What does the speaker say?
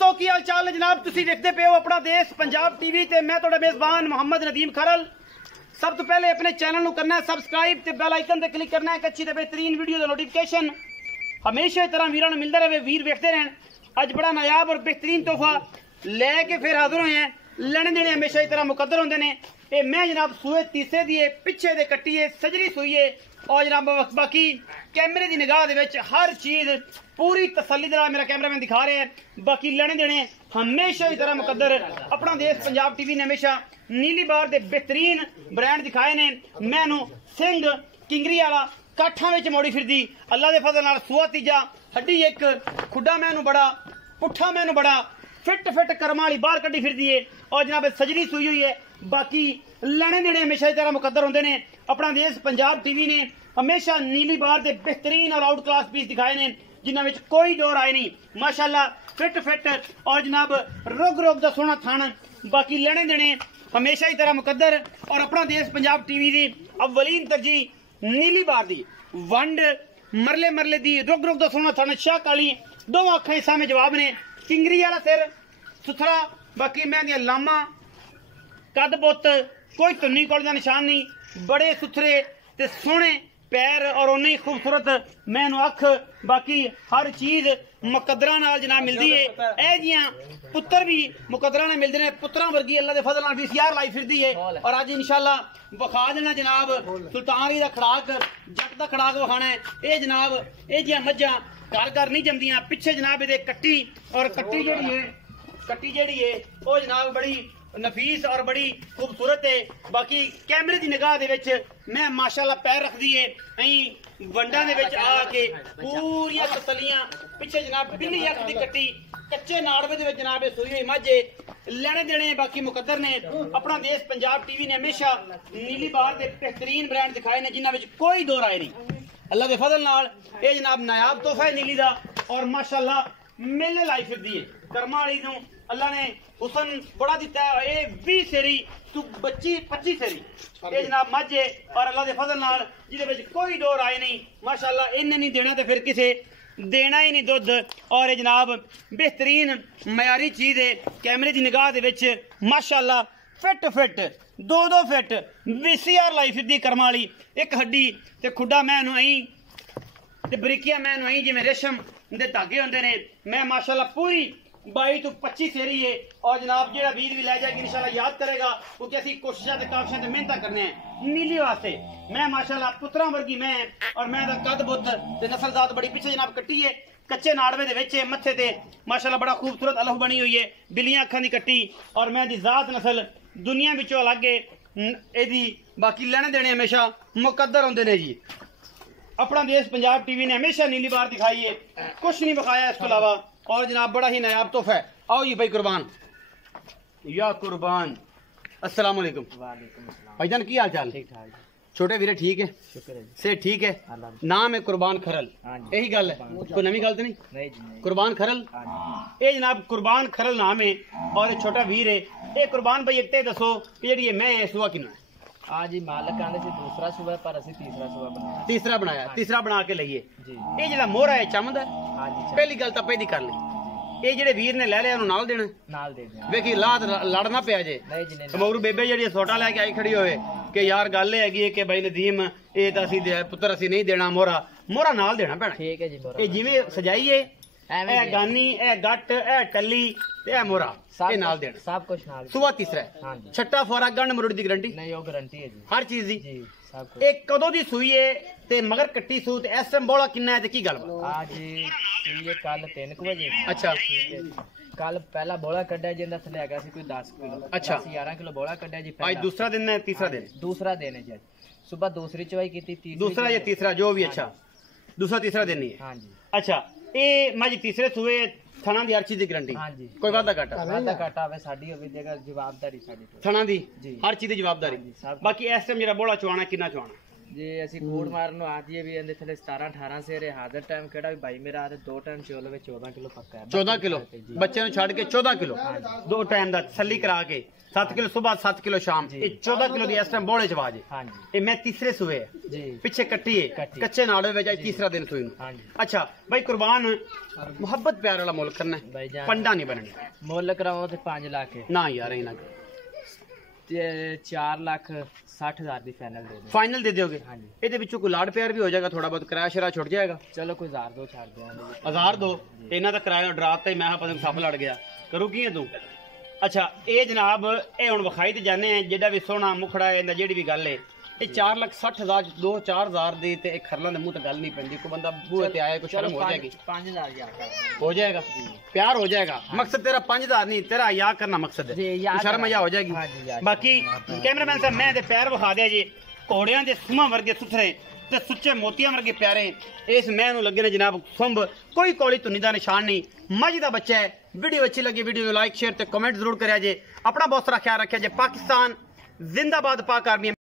दोस्तों की हाल चाल जनाब, तुसी देखते पे हो अपना देश पंजाब टीवी ते मैं तुहाडा मेजबान मोहम्मद नदीम खरल। सब तो पहले अपने चैनल को करना है सबसक्राइब ते बेल आइकन ते क्लिक करना है एक अच्छी ते बेहतरीन वीडियो का नोटिफिकेशन हमेशा इस तरह वीरां मिलता रहे, वीर वेखते रहन। अज बड़ा नायाब और बेहतरीन तोहफा लैके फिर हाजिर हुए हैं। लेने देने हमेशा इस तरह मुकद्दर होंगे ने। ये मैं जनाब सूए तीसरे दी पिछे दे कट्टी है, सजरी सूई है और जनाब बाकी कैमरे की निगाह दे विच हर चीज पूरी तसल्ली दे नाल मेरा कैमरामैन दिखा रहे हैं। बाकी लेने देने हमेशा इस तरह मुकद्दर। अपना देश पंजाब टीवी ने हमेशा नीली बार दे बेहतरीन ब्रांड दिखाए ने। मैनू सिंह किंगरी वाला काठा में मोड़ी फिरदी अल्लाह के फजल नाल सूआ तीजा हड्डी एक खुडा मैनू बड़ा पुट्ठा मैनू बड़ा फिट फिट कर्मा वाली बाहर कड्डी फिरदी है और जनाब सजरी सूई हुई है। बाकी लेने देने हमेशा इस तरह मुकद्दर होंगे ने। अपना देश पंजाब टीवी ने हमेशा नीली बार के बेहतरीन और आउट क्लास पीस दिखाए ने जिन्होंने विच कोई दौर आए नहीं। माशाल्लाह फिट फिट और जनाब रोग रोग का सोहना थान। बाकी लेने देने हमेशा ही तरह मुकद्दर और अपना देश पंजाब टीवी की अवलीन तरजीह नीली बार दी वंड मरले मरले दी रोग रोग का सोहना थान शाह काली दो अखां सामने जवाब ने। किंगरी वाला सिर सुथरा, बाकी मैं दियां लामा कद बुत कोई तुन्नी कोल का निशान नहीं, बड़े सुथरे ते सोहने पैर और उन्नी खूबसूरत मैनू अख। बाकी हर चीज मुकद्दरां नाल जनाब मिलती है। ए जियां पुत्तर भी मुकद्दरां ने मिलते हैं, पुत्तरां वर्गी अल्लाह के फजल नाल VCR लाई फिरदी है। और अज इंशाल्लाह विखा देना जनाब सुल्तानरी दा खड़ाक जट दा खड़ाक विखाना है। ये जनाब ये जियां मज्जां घर घर नहीं जमदियां। पिछे जनाब ये कट्टी और कट्टी जेहड़ी है वो जनाब बड़ी नफीस और बड़ी खूबसूरत है। बाकी कैमरे की निगाह दे विच मैं माशाल्लाह पैर रख दी है वंडा दे विच आके पूरी तसलियां। पिछे जनाब बिल्ली अख दी कट्टी कच्चे नाड़वे दे विच जनाब सोई हुई मझ लेने देने बाकी मुकद्दर ने। अपना देश पंजाब टीवी ने हमेशा नीली बार के बेहतरीन ब्रांड दिखाए ने जिन्हां विच कोई दो राय नहीं। अल्लाह के फजल नाल ये जनाब नायाब तोहफा है नीली दा और माशाल्लाह मेले लाई फिरदी है। कर्मा वाली नूं अल्लाह ने हुसन बड़ा दिता है। ये 20 सेरी तू 25 सेरी ये जनाब मझ है और अल्लाह के फजल नाल जिहदे विच कोई दो राय नहीं। माशाल्लाह इन्हें नहीं देना तो फिर किसे देना ही नहीं दुध। और ये जनाब बेहतरीन मयारी चीज है। कैमरे की निगाह दे विच माशाल्लाह फिट फिट दो फिट VCR लाई फिरदी कर्मा वाली एक हड्डी ते खुडा मैनू आई ते बरीकिया मैनू आई जिवें रेशम दे धागे होंदे ने। मैं माशाल्लाह पूरी 22 तो 25 सेरी है और जनाब जेड़ा वीर भी लै जाएगी इंशाल्लाह याद करेगा क्योंकि असी कोशिशा ते काशिशां ते मेहनत करने हैं नीली वास्ते। मैं माशाल्लाह पुत्तरां वर्गी मैं और मैं दा कद बुत ते नस्लजात बड़ी पिछे जनाब कट्टी है कच्चे नाड़वे दे विच मत्थे ते माशाल्लाह बड़ा खूबसूरत अलफ बनी हुई है। बिल्लियां अखां दी कट्टी और मैं दी जात नस्ल दुनिया विचों अलग है एदी। बाकी लेने देने हमेशा मुकद्दर होंदे ने जी। अपना देश पंजाब टीवी ने हमेशा नीली बार दिखाई है, कुछ नहीं बखाया इसके अलावा और जनाब बड़ा ही नायाब तोहफा है। आओ जी भाई कुर्बान या कुर्बान। अस्सलाम वालेकुम। भाईजान की हाल चाल? ठीक ठाक। छोटे वीरे ठीक है? शुक्र है से ठीक है। नाम है कुर्बान खरल, यही गल है कोई नवी गल तो नहीं? कुर्बान खरल ये जनाब कुर्बान खरल नाम है और छोटा वीर है। ये कुर्बान भाई एक दसो जी मैं सुबह किन्ना आज ही मालक आने से दूसरा सुबह पर असी तीसरा सुबह बनाया। तीसरा बना के लईए जी। ये जेड़ा मोहरा है चमद है पहली गल तो पहली कर ली ये जेडे वीर ने ले लिया नाल देना वेखी लाद लड़ना पिया जे मगरू बेबे जी सोटा लैके आई खड़ी होए कि यार गल हैगी कि भाई नदीम ये तो असी पुत्र असी नहीं देना मोहरा नाल देना पैना। ठीक है जी। ये जिवें सजाई है ए गानी ए गट ए टली ए मोहरा ये नाल देना सब कुछ नाल। सुबह तीसरा है छट्टा फोरा गंड मरुड़ दी गारंटी नहीं? वो गारंटी है जी हर चीज दी जी। एक कदों दी सूई है ते मगर कट्टी सूत इस टाइम बोला किन्ना है ते की गल? आज ये कल 3 बजे। अच्छा कल पहला बोला कड्डा जिंदा थले हैगा सी कोई 10 किलो। अच्छा 11 किलो बोला कड्डा जी। आज दूसरा दिन है तीसरा दिन है जी। सुबह दूसरी चवाई की दूसरा या तीसरा जो भी। अच्छा दूसरा तीसरा दिन ही है। हाँ जी। अच्छा ये मैं तीसरे सूए थना दी हर चीज दी गारंटी? हाँ जी। कोई वादा घाटा आवे साडी होवे जवाबदारी साडी थना दी हर चीज दी जवाबदारी। बाकी इस टाइम जरा बोला चवाना किन्ना चवाना? ਜੀ ਅਸੀਂ ਕੋਡ ਮਾਰਨ ਨੂੰ ਆ ਜੀਏ ਵੀ ਇਹਦੇ ਥੱਲੇ 17 18 ਸੇਰੇ ਹਾਜ਼ਰ ਟਾਈਮ ਕਿਹੜਾ ਵੀ ਭਾਈ ਮੇਰਾ ਤੇ 2 ਟਾਈਮ ਚੋਲ ਵਿੱਚ 14 ਕਿਲੋ ਪੱਕਾ ਹੈ 14 ਕਿਲੋ ਬੱਚੇ ਨੂੰ ਛੱਡ ਕੇ 14 ਕਿਲੋ 2 ਟਾਈਮ ਦਾ ਤਸੱਲੀ ਕਰਾ ਕੇ 7 ਕਿਲੋ ਸਵੇਰ 7 ਕਿਲੋ ਸ਼ਾਮ ਇਹ 14 ਕਿਲੋ ਦੀ ਇਸ ਟਾਈਮ ਬੋਲੇ ਚ ਆਵਾਜ਼ ਹੈ ਹਾਂਜੀ ਇਹ ਮੈਂ ਤੀਸਰੇ ਸੂਏ ਹੈ ਜੀ ਪਿੱਛੇ ਕੱਟੀ ਹੈ ਕੱਚੇ ਨਾੜੇ ਵਿੱਚ ਅੱਜ ਤੀਸਰਾ ਦਿਨ ਸੂਈ ਨੂੰ ਹਾਂਜੀ ਅੱਛਾ ਭਾਈ ਕੁਰਬਾਨ ਮੁਹੱਬਤ ਪਿਆਰ ਵਾਲਾ ਮੁੱਲ ਕਰਨਾ ਹੈ ਭਾਈ ਜਾਨ ਪੰਡਾ ਨਹੀਂ ਬਣਨੀ ਮੁੱਲ ਕਰਾਓ ਤੇ 5 ਲੱਖ ਹੈ ਨਾ ਯਾਰ ਇਹਨਾਂ ਤੇ 4 ਲੱਖ 60,000 ਦੀ ਫਾਈਨਲ ਦੇ ਦਿਓ ਫਾਈਨਲ ਦੇ ਦਿਓਗੇ ਹਾਂਜੀ ਇਹਦੇ ਵਿੱਚੋਂ ਕੋਈ ਲਾੜ ਪਿਆਰ ਵੀ ਹੋ ਜਾਏਗਾ ਥੋੜਾ ਬਹੁਤ ਕਿਰਾਇਆ ਸ਼ਰਾ ਛੁੱਟ ਜਾਏਗਾ ਚਲੋ ਕੋਈ 1000 ਦੋ ਛੱਡ ਦਿਆਂਗੇ 1000 ਦੋ ਇਹਨਾਂ ਦਾ ਕਿਰਾਇਆ ਡਰਾਤਾ ਹੀ ਮੈਂ ਪਤਾ ਨਹੀਂ ਸੱਪ ਲੜ ਗਿਆ ਕਰੂ ਕੀ ਹੈ ਤੂੰ ਅੱਛਾ ਇਹ ਜਨਾਬ ਇਹ ਹੁਣ ਵਿਖਾਈ ਤੇ ਜਾਣੇ ਆ ਜਿਹੜਾ ਵੀ ਸੋਹਣਾ ਮੁਖੜਾ ਇਹਦਾ ਜਿਹੜੀ ਵੀ ਗੱਲ ਹੈ ਇਹ 4,60,000 2 4,000 ਦੀ ਤੇ ਇੱਕ ਖਰਲਾਂ ਦੇ ਮੂੰਹ ਤੇ ਗੱਲ ਨਹੀਂ ਪੈਂਦੀ ਕੋਈ ਬੰਦਾ ਬੂਹੇ ਤੇ ਆਇਆ ਕੋਈ ਸ਼ਰਮ ਹੋ ਜਾਏਗੀ 5000 ਯਾਰ ਹੋ ਜਾਏਗਾ प्यार हो जाएगा मकसद तेरा 5,000 नहीं तेरा या करना मकसद है शर्म या हो जाएगी बाकी कैमरामैन साहब मैं ते पैर विखा दिया जी घोड़ियां दे सुमा वर्गे सुथरे ते सुच्चे मोतियां वर्गे प्यारे इस मैं नूं लगे ने जनाब सुंभ कोई कौड़ी धुनी दा निशान नहीं मज दा बच्चा है वीडियो अच्छी लगी वीडियो नूं लाइक शेयर ते कमेंट जरूर करिया जे अपना बहुत सारा ख्याल रखिया जे पाकिस्तान जिंदाबाद पाक आर्मी